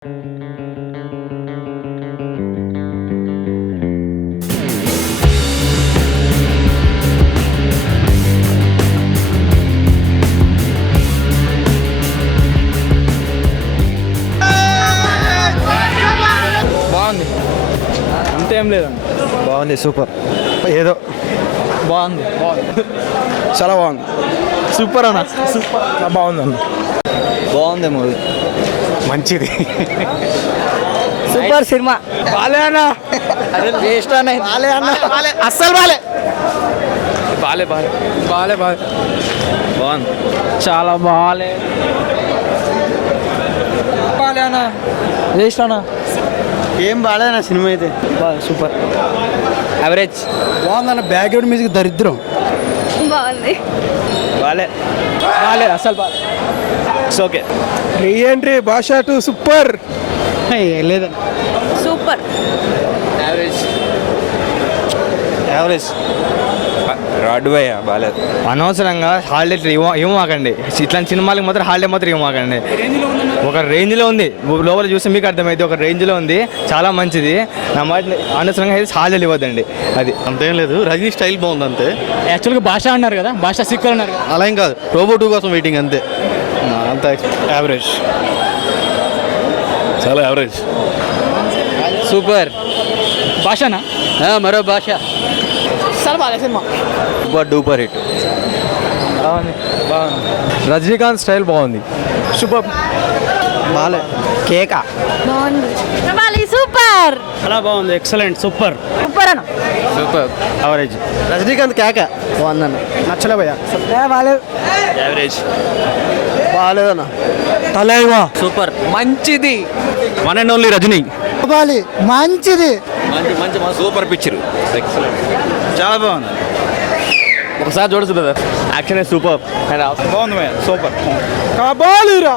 బాగుంది, అంతేం లేదండి. బాగుంది, సూపర్. ఏదో బాగుంది, చాలా బాగుంది. సూపర్ అన్న. బాగుందన్న. బాగుంది మూవీ, మంచిది. Super cinema. బాలే అన్న, వేస్ట్ అన్న. బాలే అన్న, అస్సలు బాలే. బాలే బాలే బాలే బాలే బాగుంది. చాలా బాలే బాలే అన్న. వేస్ట్ అన్న. ఏం బాలేదన్న సినిమా అయితే. Super average. బాగుందన్న, బ్యాక్గ్రౌండ్ మ్యూజిక్ దరిద్రం. బాగుంది. బాలే బాలే, అసలు బాలే. It's okay. రీఎంట్రీ భాష 2 సూపర్. లేదన్న, సూపర్. యావరేజ్. యావరేజ్. రాడ్ భయ్య బాలేదు. అనవసరంగా హాలిడే ఇవ్వమాకండి. ఇట్లాంటి సినిమాలకు మాత్రం హాలిడే మాత్రం ఇవ్వమాకండి. ఒక రేంజ్లో ఉంది, లోపల చూస్తే మీకు అర్థమైంది. ఒక రేంజ్లో ఉంది, చాలా మంచిది. నా మాట అనవసరంగా హాలిడేలు ఇవ్వద్దండి. అది అంతేం లేదు. రజనీ స్టైల్ బాగుంది అంతే. యాక్చువల్గా భాష అన్నారు కదా, భాష సిక్కర్ అన్నారు కదా. అలా ఏం కాదు, రోబో 2 కోసం వెయిటింగ్ అంతే. అంత యావరేజ్, చాలా యావరేజ్. సూపర్. భాషనా? మరో భాష. అసలు బాలే సినిమా. Super duper hit. బాగుంది, బాగుంది. రజనీకాంత్ స్టైల్ బాగుంది. సూపర్. బాలే. కేక బాగుంది. బాలి సూపర్. చాలా బాగుంది. Excellent, super. సూపర్ అన్న. సూపర్. యావరేజ్. రజనీకాంత్ కేక బాగుందన్న. నచ్చలే భయ్యా. బాలేదు. యావరేజ్. బాలేదన్న. తలైవా సూపర్. మంచిది. One and only Rajini. బాలి మంచిది. మంచి మంచి సూపర్ పిక్చర్. ఎక్సలెంట్. చాలా బాగుంది. ఒకసారి చూడచ్చు బ్రదర్. Action super. బాగుంది భయ్యా, సూపర్. కబాలిరా.